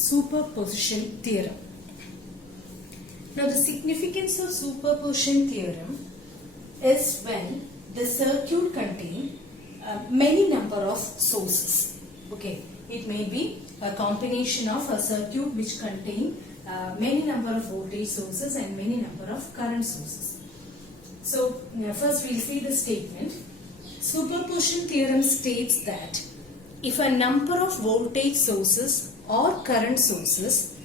superposition theorem. Now the significance of superposition theorem is when the circuit contains many number of sources. Okay, it may be a combination of a circuit which contains many number of voltage sources and many number of current sources. So first we will see the statement. Superposition theorem states that if a number of voltage sources or current sources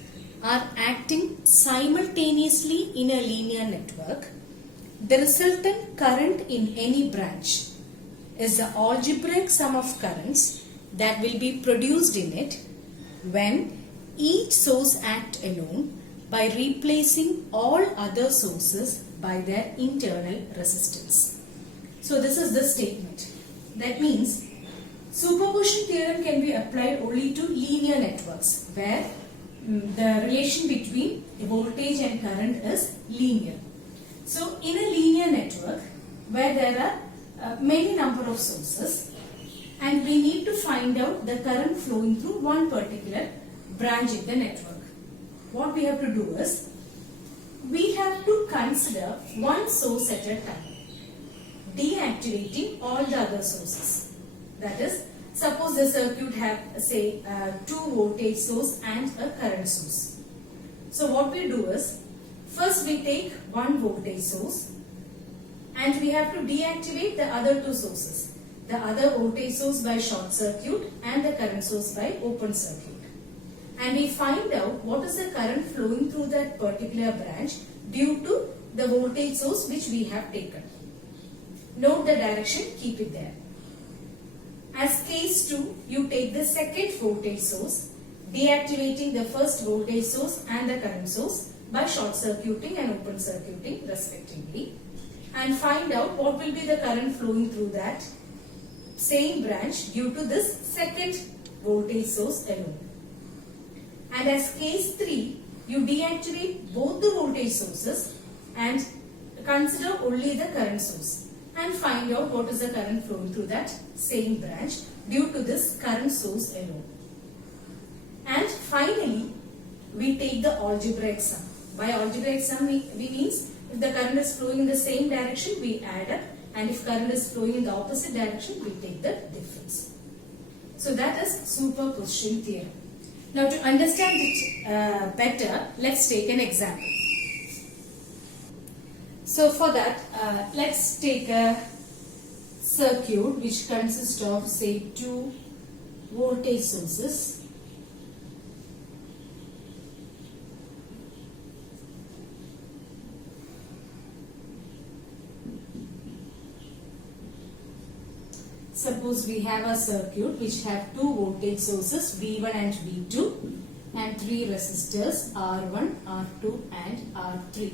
are acting simultaneously in a linear network, the resultant current in any branch is the algebraic sum of currents that will be produced in it when each source acts alone by replacing all other sources by their internal resistance. So this is the statement. That means superposition theorem can be applied only to linear networks where the relation between the voltage and current is linear. So in a linear network where there are many number of sources and we need to find out the current flowing through one particular branch in the network, what we have to do is we have to consider one source at a time, deactivating all the other sources. That is, suppose the circuit have say two voltage source and a current source. So what we do is first we take one voltage source and we have to deactivate the other two sources. The other voltage source by short circuit and the current source by open circuit. And we find out what is the current flowing through that particular branch due to the voltage source which we have taken. Note the direction, keep it there. As case 2, you take the second voltage source, deactivating the first voltage source and the current source by short circuiting and open circuiting respectively, and find out what will be the current flowing through that same branch due to this second voltage source alone. And as case 3, you deactivate both the voltage sources and consider only the current source and find out what is the current flowing through that same branch due to this current source alone. And finally, we take the algebraic sum. By algebraic sum, we means if the current is flowing in the same direction, we add up, and if current is flowing in the opposite direction, we take the difference. So that is superposition theorem. Now to understand it better, let's take an example. So for that, let's take a circuit which consists of say two voltage sources. Suppose we have a circuit which have two voltage sources V1 and V2 and three resistors R1, R2 and R3.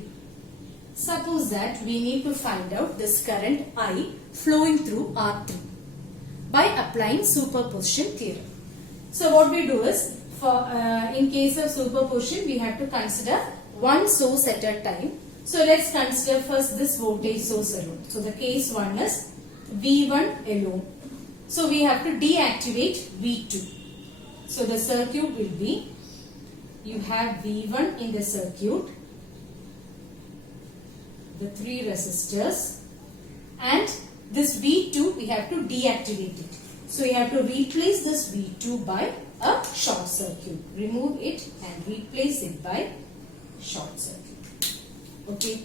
Suppose that we need to find out this current I flowing through R3 by applying superposition theorem. So what we do is, for in case of superposition, we have to consider one source at a time. So let's consider first this voltage source alone. So the case 1 is V1 alone. So we have to deactivate V2. So the circuit will be, you have V1 in the circuit, the three resistors, and this V2 we have to deactivate it. So we have to replace this V2 by a short circuit. Remove it and replace it by short circuit. Okay.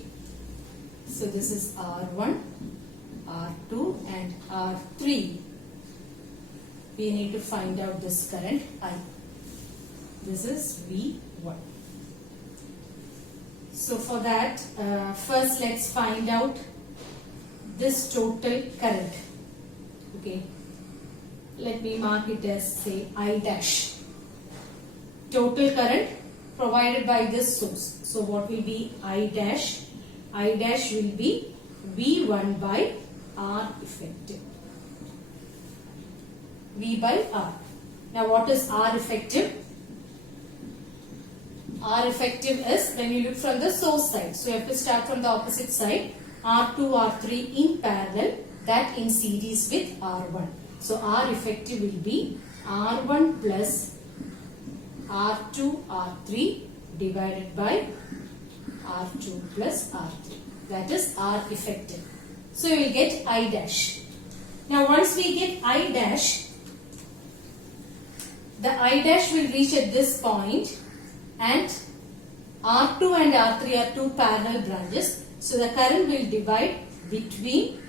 So this is R1, R2 and R3. We need to find out this current I. This is V1. So for that, first let's find out this total current. Okay. Let me mark it as say I dash. Total current provided by this source. So what will be I dash? I dash will be V1 by R effective. V by R. Now what is R effective? R effective is when you look from the source side. So you have to start from the opposite side. R2, R3 in parallel, that in series with R1. So R effective will be R1 plus R2 R3 divided by R2 plus R3. That is R effective. So you will get I dash. Now once we get I dash, the I dash will reach at this point, and R2 and R3 are two parallel branches. So the current will divide between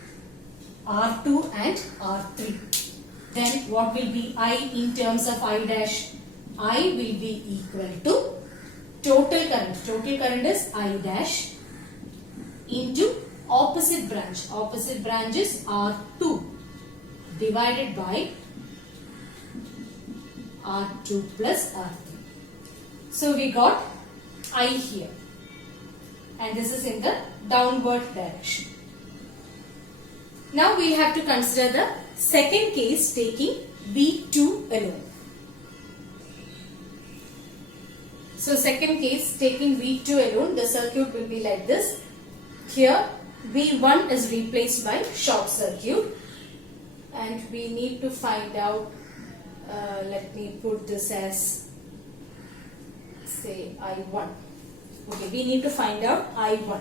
R2 and R3. Then what will be I in terms of I dash? I will be equal to total current. Total current is I dash into opposite branch. Opposite branch is R2 divided by R2 plus R3. So we got I here, and this is in the downward direction. Now we have to consider the second case taking V2 alone. So second case taking V2 alone, the circuit will be like this. Here V1 is replaced by short circuit, and we need to find out, let me put this as say I1. Okay, we need to find out I1.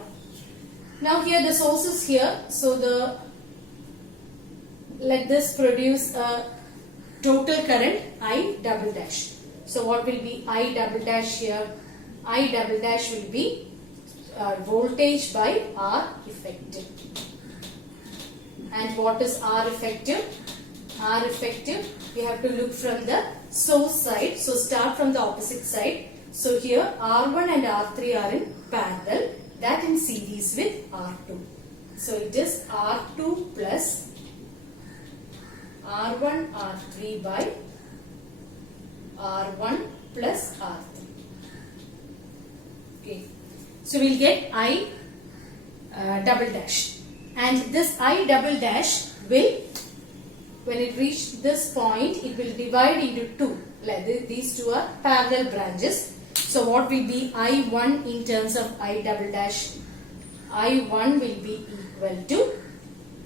Now here the source is here, so let this produce a total current I double dash. So what will be I double dash here? I double dash will be voltage by R effective. And what is R effective? R effective, we have to look from the source side. So start from the opposite side. So here R1 and R3 are in parallel, that in series with R2. So it is R2 plus R1 R3 by R1 plus R3. Okay. So we'll get I double dash, and this I double dash will, when it reaches this point, it will divide into two. Like these two are parallel branches. So what will be I1 in terms of I double dash? I1 will be equal to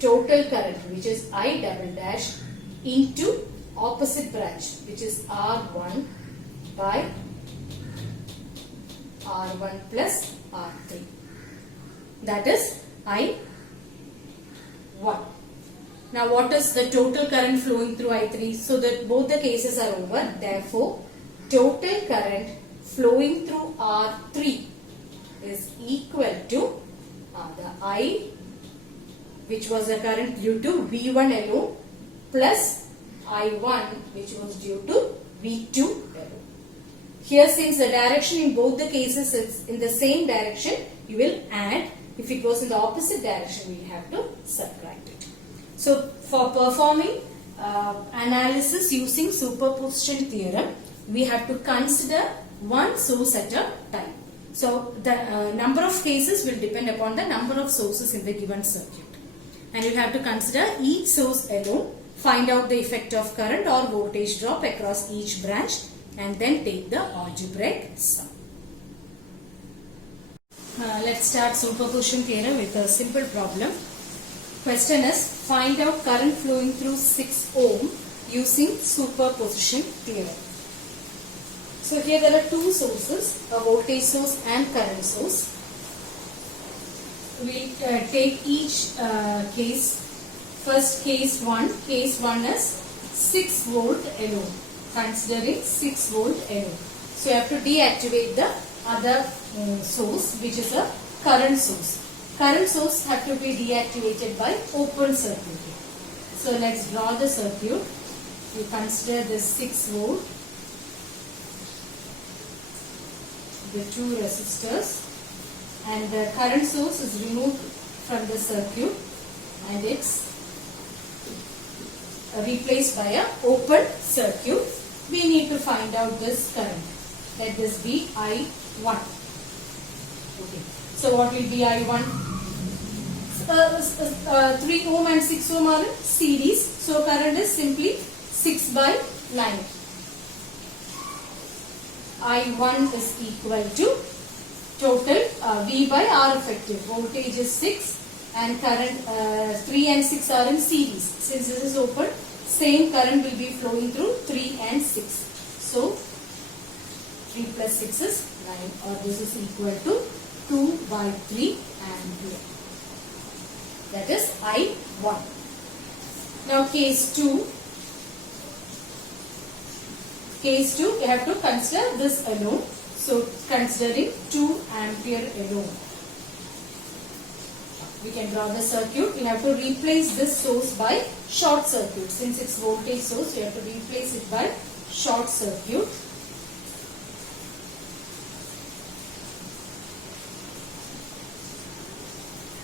total current, which is I double dash, into opposite branch, which is R1 by R1 plus R3. That is I1. Now what is the total current flowing through I3? So that both the cases are over. Therefore, total current flowing through R3 is equal to the I, which was the current due to V1 alone, plus I1, which was due to V2 alone. Here, since the direction in both the cases is in the same direction, you will add. If it was in the opposite direction, we will have to subtract it. So for performing analysis using superposition theorem, we have to consider one source at a time. So the number of cases will depend upon the number of sources in the given circuit. And you have to consider each source alone, find out the effect of current or voltage drop across each branch, and then take the algebraic sum. Let's start superposition theorem with a simple problem. Question is, find out current flowing through 6 ohm using superposition theorem. So here there are two sources, a voltage source and current source. We take each case. First case 1 is 6 volt alone, considering 6 volt alone. So you have to deactivate the other source, which is a current source. Current source have to be deactivated by open circuit. So let's draw the circuit. You consider this 6 volt, the two resistors, and the current source is removed from the circuit, and it's replaced by a open circuit. We need to find out this current. Let this be I1. Okay. So what will be I1? 3 ohm and 6 ohm are in series. So current is simply 6 by 9. I1 is equal to total V by R effective. Voltage is 6 and current 3 and 6 are in series. Since this is open, same current will be flowing through 3 and 6. So 3 plus 6 is 9, or this is equal to 2 by 3 ampere. That is I1. Now case 2. Case 2, we have to consider this alone. So considering 2 ampere alone. We can draw the circuit. We have to replace this source by short circuit. Since it's voltage source, we have to replace it by short circuit.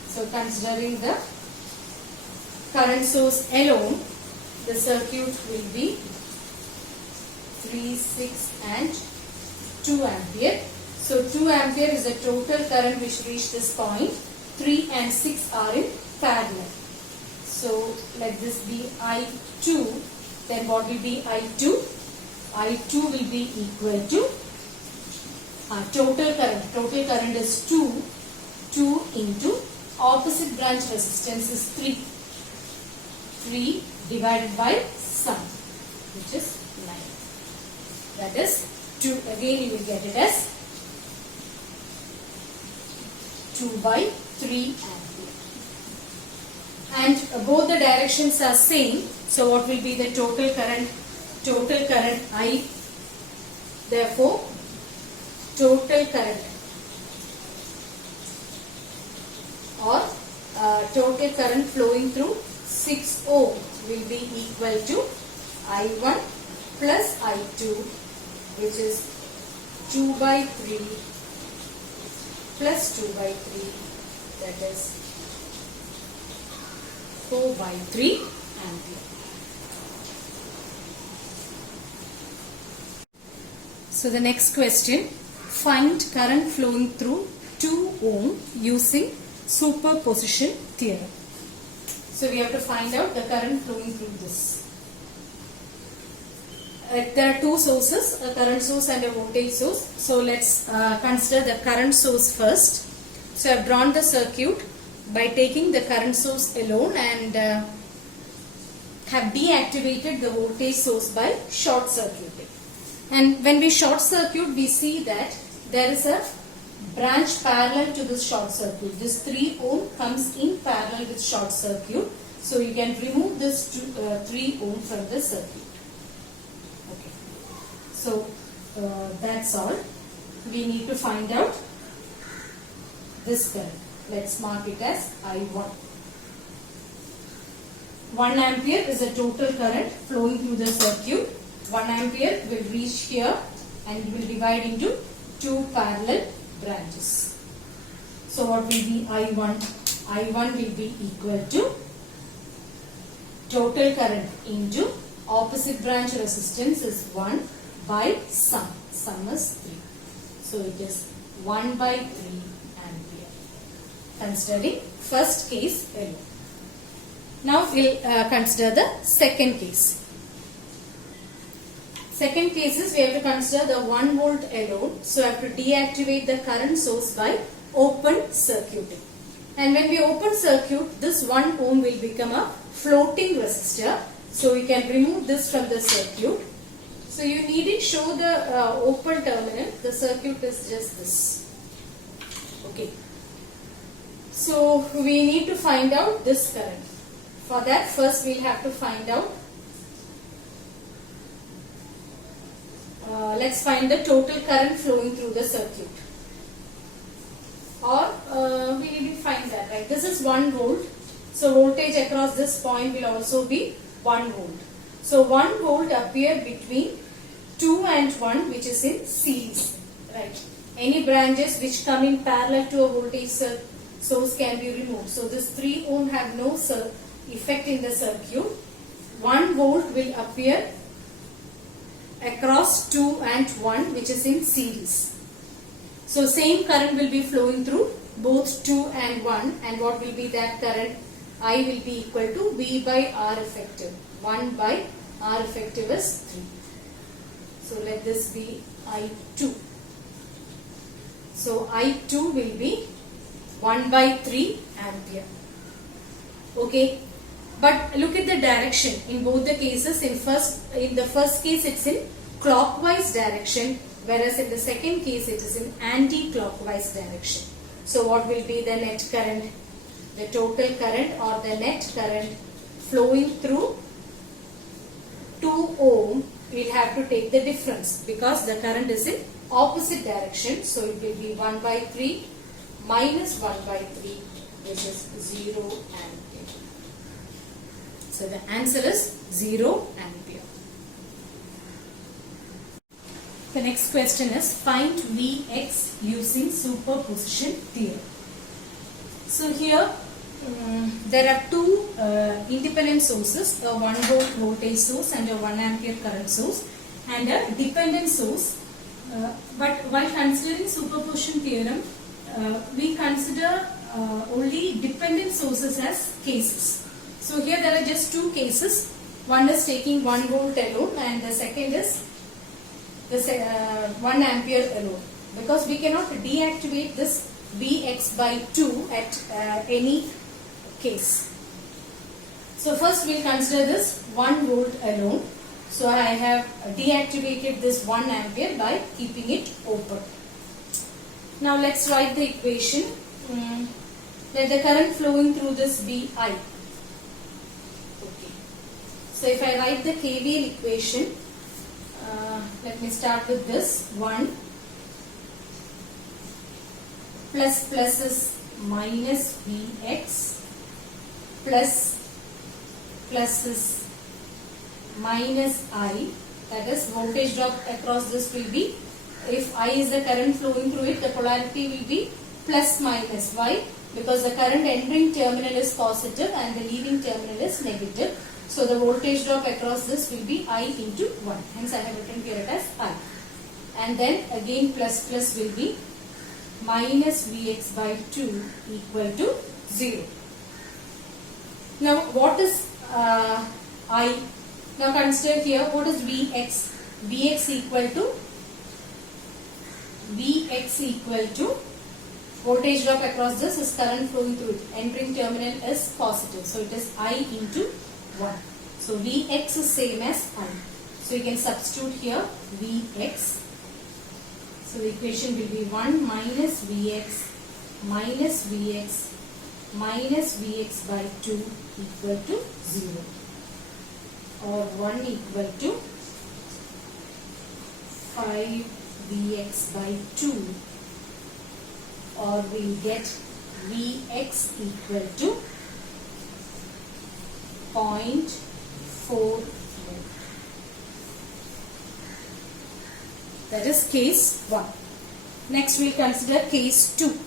So considering the current source alone, the circuit will be 3, 6 and 2 ampere. So 2 ampere is the total current which reached this point. 3 and 6 are in parallel. So let this be I2. Then what will be I2? I2 will be equal to total current. Total current is 2. 2 into opposite branch resistance is 3. 3 divided by sum, which is 9. That is 2. Again you will get it as 2 by 3 ampere. And both the directions are same. So what will be the total current? Total current I. Therefore, total current or total current flowing through 6 ohm will be equal to I1 plus I2, which is 2 by 3 plus 2 by 3, that is 4 by 3 ampere. So the next question, find current flowing through 2 ohm using superposition theorem. So we have to find out the current flowing through this. There are two sources, a current source and a voltage source. So let's consider the current source first. So I have drawn the circuit by taking the current source alone and have deactivated the voltage source by short circuiting. And when we short circuit, we see that there is a branch parallel to this short circuit. This 3 ohm comes in parallel with short circuit. So you can remove this 3 ohm from the circuit. Okay. So that's all. We need to find out this current. Let's mark it as I1. 1 ampere is the total current flowing through the circuit. 1 ampere will reach here and will divide into 2 parallel branches. So what will be I1? I1 will be equal to total current into opposite branch resistance is 1 by sum. Sum is 3. So it is 1 by 3 ampere. Considering first case alone. Now we'll consider the second case. Second case is we have to consider the 1 volt alone. So we have to deactivate the current source by open circuiting. And when we open circuit, this 1 ohm will become a floating resistor. So we can remove this from the circuit. So you needn't show the open terminal. The circuit is just this. Okay. So we need to find out this current. For that, first we'll have to find out. Let's find the total current flowing through the circuit. Or we need to find that, right? This is 1 volt. So voltage across this point will also be 1 volt. So 1 volt appear between 2 and 1, which is in series, right? Any branches which come in parallel to a voltage source can be removed. So this 3 ohm have no effect in the circuit. 1 volt will appear across 2 and 1, which is in series. So same current will be flowing through both 2 and 1, and what will be that current? I will be equal to V by R effective. 1 by R effective is 3. So let this be I2. So I2 will be 1 by 3 ampere. Okay. But look at the direction in both the cases. In the first case it's in clockwise direction, whereas in the second case it is in anti-clockwise direction. So what will be the net current? The total current or the net current flowing through 2 ohm, we'll have to take the difference because the current is in opposite direction. So it will be 1 by 3 minus 1 by 3, which is 0 ampere. So the answer is 0 ampere. The next question is find Vx using superposition theorem. So here there are two independent sources, a 1 volt voltage source and a 1 ampere current source, and a dependent source. But while considering superposition theorem, we consider only dependent sources as cases. So here there are just two cases. One is taking 1 volt alone and the second is the 1 ampere alone. Because we cannot deactivate this Vx by 2 at any case. So first we will consider this 1 volt alone. So I have deactivated this 1 ampere by keeping it open. Now let's write the equation. Let the current flowing through this be I. Okay. So if I write the KVL equation, let me start with this 1 plus is minus Vx plus is minus I, that is voltage drop across this will be, if I is the current flowing through it, the polarity will be plus minus. Why? Because the current entering terminal is positive and the leaving terminal is negative. So the voltage drop across this will be I into 1. Hence I have written here it as I. And then again plus will be minus Vx by 2 equal to 0. Now what is I? Now consider here what is Vx. Vx equal to voltage drop across this is current flowing through it. Entering terminal is positive. So it is I into 1. So Vx is same as I. So you can substitute here Vx. So the equation will be 1 minus Vx minus Vx minus Vx by 2 equal to 0. Or 1 equal to 5 Vx by 2, or we'll get Vx equal to 0.4 volt. That is case 1. Next we'll consider case 2.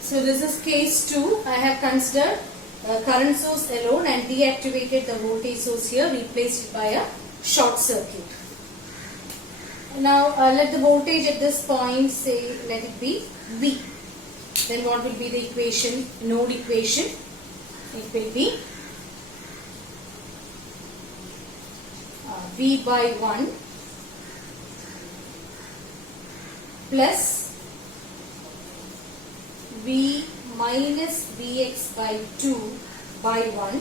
So this is case 2. I have considered current source alone and deactivated the voltage source here, replaced it by a short circuit. Now let the voltage at this point, say let it be V. Then what will be the equation, node equation? It will be V by 1 plus V minus Vx by 2 by 1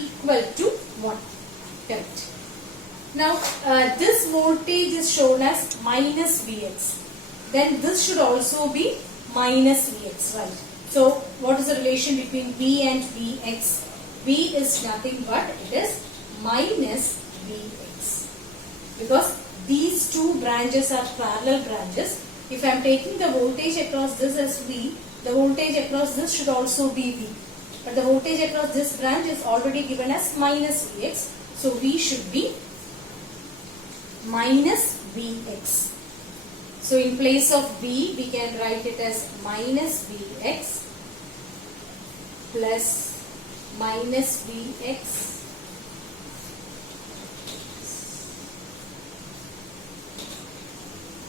equal to 1. Correct. Now this voltage is shown as minus Vx. Then this should also be minus Vx, right? So what is the relation between V and Vx? V is nothing but it is minus Vx. Because these two branches are parallel branches. If I am taking the voltage across this as V, the voltage across this should also be V. But the voltage across this branch is already given as minus Vx. So V should be minus Vx. So in place of V, we can write it as minus Vx plus minus Vx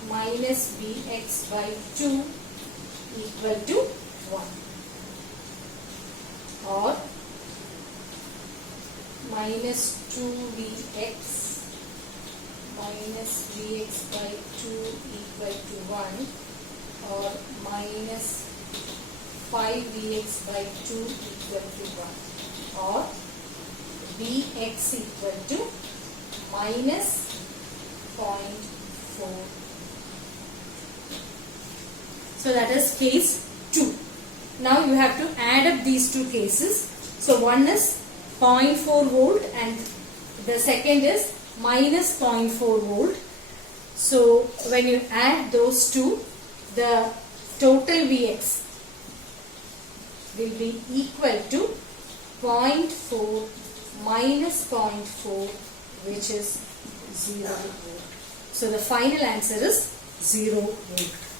minus Vx by 2 equal to 1, or minus 2Vx minus Vx by 2 equal to 1, or minus 5Vx by 2 equal to 1, or Vx equal to minus 0.4. So that is case 2. Now you have to add up these two cases. So one is 0.4 volt and the second is minus 0.4 volt. So when you add those two, the total Vx will be equal to 0.4 minus 0.4, which is 0 volt. So the final answer is 0 volt.